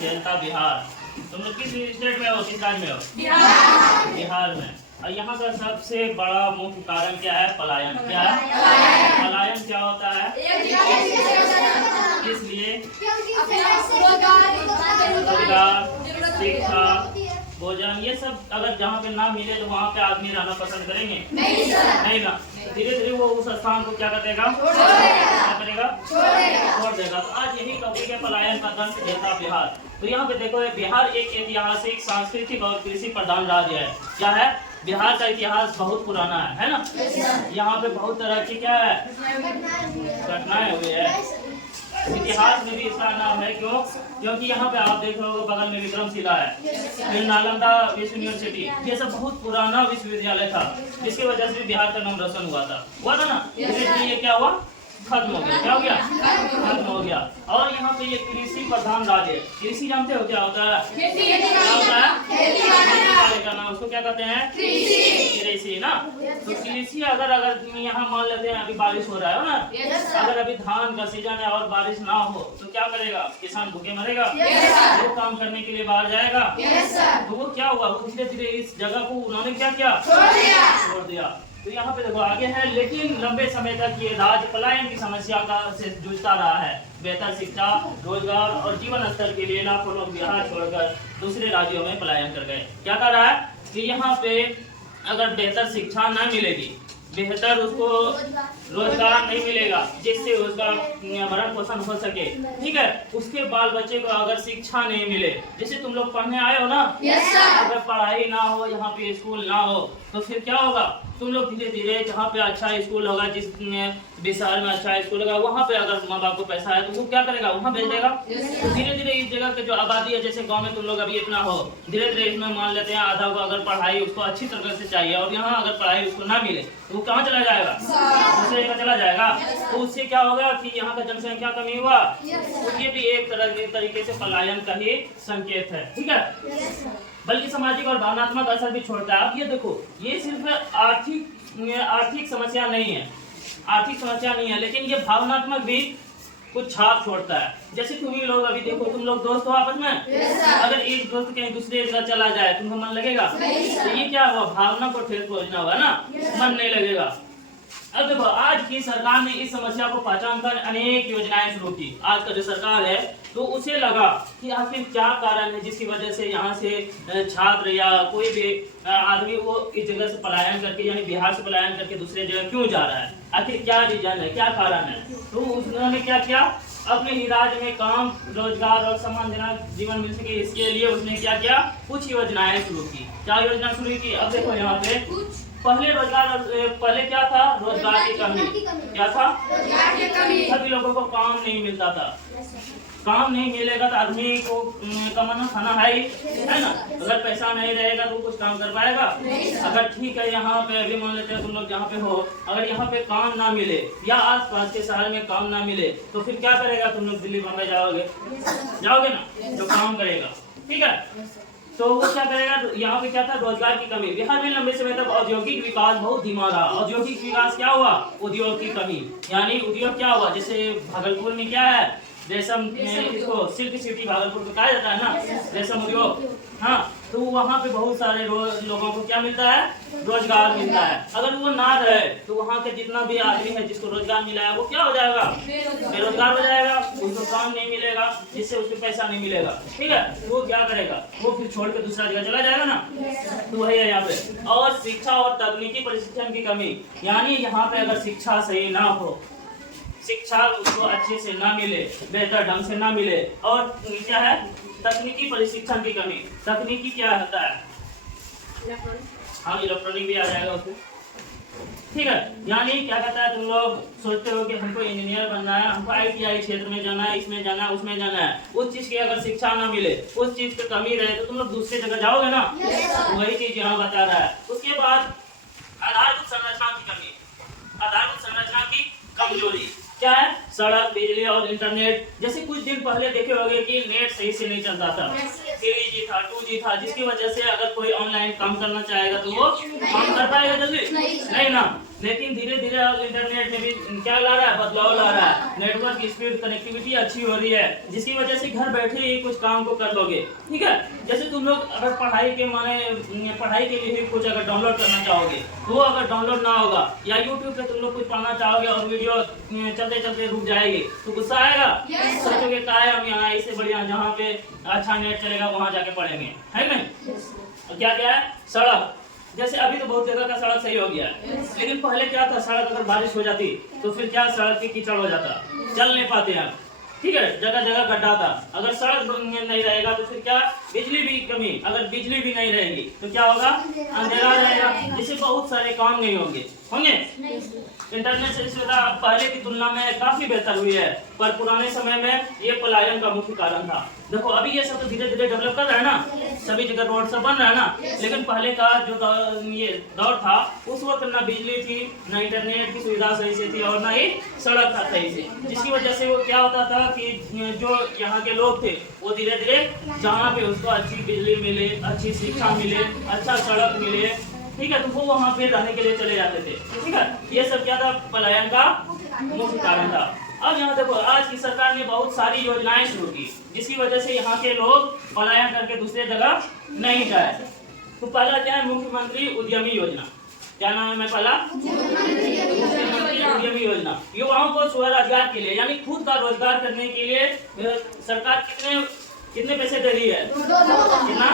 झेलता बिहार। तुम लोग किस स्टेट में हो, किस राज्य में हो? बिहार में। और यहाँ का सबसे बड़ा मुख्य कारण क्या है? पलायन। क्या है? पलायन क्या होता है? इसलिए रोजगार, शिक्षा, भोजन, ये सब अगर जहाँ पे ना मिले तो वहाँ पे आदमी रहना पसंद करेंगे? नहीं ना। धीरे धीरे वो उस स्थान को क्या कर देगा? क्या करेगा? छोड़ देगा। तो आज यही टॉपिक है, पलायन का दंश झेलता बिहार। तो यहाँ पे देखो, बिहार एक ऐतिहासिक, सांस्कृतिक और कृषि प्रधान राज्य है। क्या है? बिहार का इतिहास बहुत पुराना है ना? यहाँ पे बहुत तरह की क्या है? घटनाएं हुई है। इतिहास में भी इसका नाम है, क्यों? क्योंकि यहाँ पे आप देख रहे हो बगल में विक्रमशिला है, फिर नालंदा विश्व यूनिवर्सिटी, ये सब बहुत पुराना विश्वविद्यालय था, जिसकी वजह से बिहार का नाम रोशन हुआ था ना। इसलिए ये क्या हुआ? खत्म हो गया। क्या हो गया? खत्म हो गया। और यहाँ पे ये कृषि प्रधान राज्य है। कृषि जानते हो क्या होता है? क्या होता है? खेती का नाम, उसको क्या कहते हैं? कृषि ना। तो कृषि अगर यहाँ मान लेते हैं अभी बारिश हो रहा है ना, अगर अभी धान का सीजन है और बारिश ना हो तो क्या करेगा? किसान भूखे मरेगा? वो काम करने के लिए बाहर जाएगा। तो वो क्या हुआ? वो धीरे धीरे इस जगह को उन्होंने क्या किया? छोड़ दिया। तो यहाँ पे देखो आगे है, लेकिन लंबे समय तक ये राज्य पलायन की समस्या का से जूझता रहा है। बेहतर शिक्षा, रोजगार और जीवन स्तर के लिए लाखों लोग बिहार छोड़कर दूसरे राज्यों में पलायन कर गए। क्या कर रहा है कि यहाँ पे अगर बेहतर शिक्षा न मिलेगी, बेहतर उसको रोजगार नहीं मिलेगा जिससे उसका भरण पोषण हो सके, ठीक है, उसके बाल बच्चे को अगर शिक्षा नहीं मिले, जैसे तुम लोग पढ़ने आए हो ना, अगर पढ़ाई ना हो, यहाँ पे स्कूल ना हो, तो फिर क्या होगा? तुम लोग धीरे धीरे जहाँ पे अच्छा स्कूल होगा, जिस शहर में अच्छा स्कूल होगा, वहाँ पे अगर माँ बाप को पैसा है तो वो क्या करेगा? वहाँ भेज देगा। तो धीरे धीरे इस जगह के जो आबादी है, जैसे गांव में तुम लोग अभी इतना हो, धीरे धीरे इसमें मान लेते हैं आधा को अगर पढ़ाई उसको अच्छी तरह से चाहिए और यहाँ अगर पढ़ाई उसको ना मिले तो वो कहाँ चला जाएगा? दूसरे जगह चला जाएगा। तो उससे क्या होगा कि यहाँ का जनसंख्या कमी हुआ। तो ये भी एक तरीके से पलायन का ही संकेत है, ठीक है, बल्कि सामाजिक और भावनात्मक असर भी छोड़ता है। अब ये देखो, ये सिर्फ आर्थिक समस्या नहीं है, लेकिन ये भावनात्मक भी कुछ छाप छोड़ता है। जैसे तुम ही लोग अभी देखो, तुम लोग दोस्त हो आपस में, अगर एक दोस्त कहीं दूसरे जगह चला जाए तुमको मन लगेगा? तो ये क्या हुआ? भावना को ठेस पहुंचना हुआ ना, मन नहीं लगेगा। अब देखो, आज की सरकार ने इस समस्या को पहचान कर अनेक योजनाएं शुरू की। आज का जो सरकार है तो उसे लगा कि आखिर क्या कारण है जिसकी वजह से यहाँ से छात्र या कोई भी आदमी वो इस जगह से पलायन करके, यानी बिहार से पलायन करके दूसरे जगह क्यों जा रहा है? आखिर क्या रीजन है, क्या कारण है? तो उन्होंने क्या किया? अपने ही राज्य में काम, रोजगार और सम्मानजनक जीवन मिल सके, इसके लिए उसने क्या किया? कुछ योजनाएं शुरू की। क्या योजना शुरू की? अब देखो यहाँ पे पहले क्या था? रोजगार की कमी। क्या था? सभी लोगों को काम नहीं मिलता था। काम नहीं मिलेगा तो आदमी को कमाना खाना है ही, है ना? अगर पैसा नहीं रहेगा तो कुछ काम कर पाएगा? अगर ठीक है, यहाँ पे अभी मान लेते हैं तुम लोग जहाँ पे हो, अगर यहाँ पे काम ना मिले या आसपास के शहर में काम ना मिले तो फिर क्या करेगा? तुम लोग दिल्ली बम्बई जाओगे ना, जो काम करेगा, ठीक है। तो वो क्या करेगा? यहाँ पे क्या था? रोजगार की कमी। बिहार में लंबे समय तक औद्योगिक विकास बहुत धीमा रहा। औद्योगिक विकास क्या हुआ? उद्योग की कमी, यानी उद्योग क्या हुआ? जैसे भागलपुर में क्या है? रेशम, इसको सिल्क सिटी भागलपुर को कहा जाता है ना, रेशम उद्योग। हाँ, तो वहाँ पे बहुत सारे लोगों को क्या मिलता है? रोजगार मिलता है। अगर वो ना रहे तो वहाँ के जितना भी आदमी है जिसको रोजगार मिला है वो क्या हो जाएगा? बेरोजगार हो जाएगा। उसको काम नहीं मिलेगा, जिससे उसको पैसा नहीं मिलेगा, ठीक है। वो क्या करेगा? वो फिर छोड़ के दूसरा जगह चला जाएगा ना। तो वही है यहाँ पे। और शिक्षा और तकनीकी प्रशिक्षण की कमी, यानी यहाँ पे अगर शिक्षा सही ना हो, शिक्षा उसको अच्छे से ना मिले, बेहतर ढंग से ना मिले, और क्या है? तकनीकी प्रशिक्षण की कमी। तकनीकी क्या होता है? हाँ, इलेक्ट्रॉनिक भी आ जाएगा उसमें, ठीक है। यानी क्या कहता है? तुम लोग सोचते हो कि हमको इंजीनियर बनना है, हमको ITI क्षेत्र में जाना है, इसमें जाना है, उसमें जाना है। उस चीज की अगर शिक्षा ना मिले, उस चीज की कमी रहे तो तुम लोग दूसरी जगह जाओगे ना। वही चीज यहाँ बता रहा है। उसके बाद आधारभूत संरचना की कमी, आधारभूत संरचना की कमजोरी क्या है? सड़क, बिजली और इंटरनेट। जैसे कुछ दिन पहले देखे होंगे कि नेट सही से नहीं चलता था, 3G था, 2G था, जिसकी वजह से अगर कोई ऑनलाइन काम करना चाहेगा तो वो काम कर पाएगा जल्दी? नहीं ना। लेकिन धीरे धीरे अब इंटरनेट में भी क्या ला रहा है, बदलाव ला रहा है। नेटवर्क की स्पीड, कनेक्टिविटी अच्छी हो रही है, जिसकी वजह से घर बैठे ही कुछ काम को कर लोगे। ठीक है, जैसे तुम लोग अगर पढ़ाई के लिए कुछ अगर डाउनलोड करना चाहोगे, वो अगर डाउनलोड ना होगा, या यूट्यूब पे तुम लोग कुछ पढ़ना चाहोगे और वीडियो चलते चलते रुक जाएगी, तो गुस्सा आएगा। सोचोगे क्या है, हम यहाँ इससे बढ़िया जहाँ पे अच्छा नेट चलेगा वहाँ जाके पढ़ेंगे, है नहीं। क्या क्या है, सड़क, जैसे अभी तो बहुत जगह का सड़क सही हो गया है, लेकिन पहले क्या था, सड़क अगर बारिश हो जाती तो फिर क्या, सड़क की कीचड़ हो जाता, चल नहीं पाते हैं। ठीक है, जगह जगह गड्ढा था। अगर सड़क नहीं रहेगा तो फिर क्या, बिजली भी कमी, अगर बिजली भी नहीं रहेगी तो क्या होगा, अंधेरा रहेगा, जिससे बहुत सारे काम नहीं होंगे। इंटरनेट से सुविधा पहले की तुलना में काफी बेहतर हुई है, पर पुराने समय में ये पलायन का मुख्य कारण था। देखो अभी ये सब तो धीरे धीरे डेवलप कर रहा है ना, सभी जगह रोड सब बन रहा है ना, लेकिन पहले का जो ये दौर था, उस वक्त ना बिजली थी, ना इंटरनेट की सुविधा सही से थी, और ना ही सड़क था सही से, जिसकी वजह से वो क्या होता था कि जो यहाँ के लोग थे वो धीरे धीरे जहाँ पे उसको अच्छी बिजली मिले, अच्छी शिक्षा मिले, अच्छा सड़क मिले, ठीक है, तो वो वहाँ पे रहने के लिए चले जाते थे। ठीक है, ये सब क्या था, पलायन का मुख्य कारण था। अब यहाँ देखो, आज की सरकार ने बहुत सारी योजनाएं शुरू की, जिसकी वजह से यहाँ के लोग पलायन करके दूसरे जगह नहीं जाए। तो पहला क्या है, मुख्यमंत्री उद्यमी योजना। क्या नाम है पहला, मुख्यमंत्री उद्यमी योजना। युवाओं को स्वरोजगार के लिए, यानी खुद का रोजगार करने के लिए सरकार कितने पैसे दे रही है, कितना,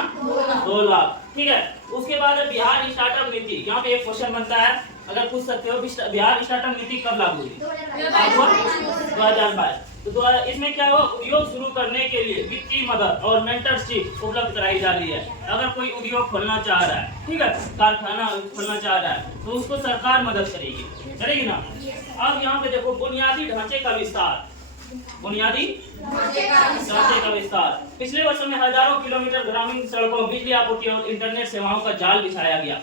2 लाख। ठीक है, उसके बाद बिहार स्टार्टअप नीति। यहाँ पे एक क्वेश्चन बनता है, अगर पूछ सकते हो, बिहार स्टार्टअप नीति कब लागू हुई, 2022। तो इसमें क्या हो, उद्योग शुरू करने के लिए वित्तीय मदद और मेंटरशिप उपलब्ध कराई जा रही है। अगर कोई उद्योग खोलना चाह रहा है, ठीक है, कारखाना खोलना चाह रहा है, तो उसको सरकार मदद करेगी ना। अब यहाँ पे देखो, बुनियादी ढांचे का विस्तार, बुनियादी ढांचे का विस्तार। पिछले वर्षों में हजारों किलोमीटर ग्रामीण सड़कों, बिजली आपूर्ति और इंटरनेट सेवाओं का जाल बिछाया गया।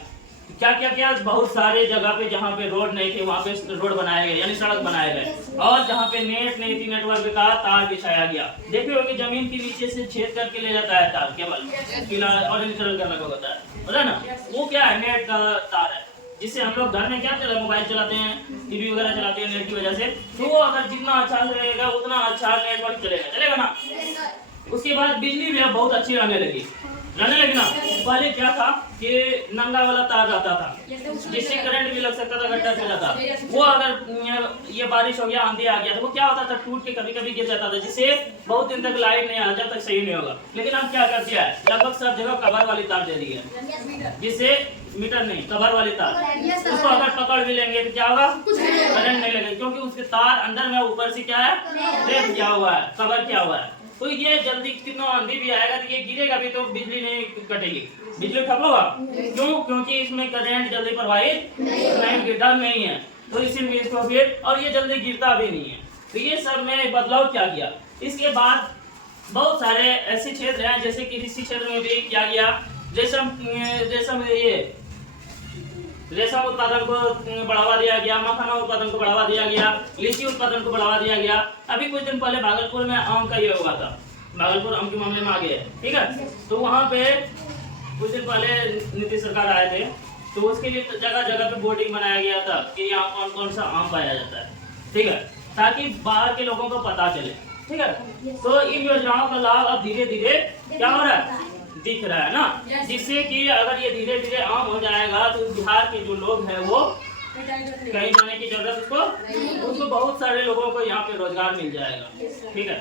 क्या बहुत सारे जगह पे जहाँ पे रोड नहीं थे वहाँ पे रोड बनाए गए, यानी सड़क बनाए गए, और जहाँ पे नेट नहीं थी, नेटवर्क का तार बिछाया गया। देखे होंगे जमीन के नीचे से छेद करके ले जाता है तार, केबल पीला ऑरेंज कलर का लगा होता है ना, वो क्या है, नेट का तार है, जिससे हम लोग घर में क्या चला, मोबाइल चलाते हैं, टीवी वगैरह चलाते हैं नेट की वजह से। तो वो अगर जितना अच्छा से रहेगा उतना अच्छा नेटवर्क चलेगा ना। उसके बाद बिजली भी अब बहुत अच्छी रहने लगी ना। पहले क्या था कि नंगा वाला तार रहता था, जिससे करंट भी लग सकता था, गड्ढा चला था। वो अगर ये बारिश हो गया, आंधी आ गया, तो वो क्या होता था, टूट के कभी कभी गिर जाता था, जिससे बहुत दिन तक लाइट नहीं आ, जब तक सही नहीं होगा। लेकिन हम क्या कर दिया है, लगभग सब जगह कवर वाली तार दे दी है, जिससे मीटर नहीं, कवर वाली तार, उसको अगर पकड़ भी लेंगे तो क्या होगा, करंट नहीं लगेगा, क्योंकि उसके तार अंदर में ऊपर से क्या है, ड्रेप किया हुआ है, कवर किया हुआ है। तो ये जल्दी कितना आंधी भी आएगा तो ये गिरेगा भी तो बिजली नहीं कटेगी, बिजली ठप होगा। क्यों, क्योंकि इसमें करंट जल्दी प्रवाहित नहीं, गिरता नहीं है, तो इसीलिए इसको फिर, और ये जल्दी गिरता भी नहीं है। तो ये सब में बदलाव क्या किया। इसके बाद बहुत सारे ऐसे क्षेत्र हैं, जैसे कि कृषि क्षेत्र में भी क्या गया, रेशम उत्पादन को बढ़ावा दिया गया, मखाना उत्पादन को बढ़ावा दिया गया, लीची उत्पादन को बढ़ावा दिया गया। अभी कुछ दिन पहले भागलपुर में आम का ये हुआ था, भागलपुर आम के मामले में आगे है, ठीक है। तो वहाँ पे कुछ दिन पहले नीतीश सरकार आए थे, तो उसके लिए जगह जगह पे बोर्डिंग बनाया गया था कि यहाँ कौन कौन सा आम पाया जाता है, ठीक है, ताकि बाहर के लोगों को पता चले, ठीक है। तो इन योजनाओं का लाभ अब धीरे धीरे क्या हो रहा है, दिख रहा है ना, जिससे कि अगर ये धीरे धीरे आम हो जाएगा तो बिहार के जो लोग हैं वो कहीं जाने की जरूरत उसको बहुत सारे लोगों को यहाँ पे रोजगार मिल जाएगा, ठीक है।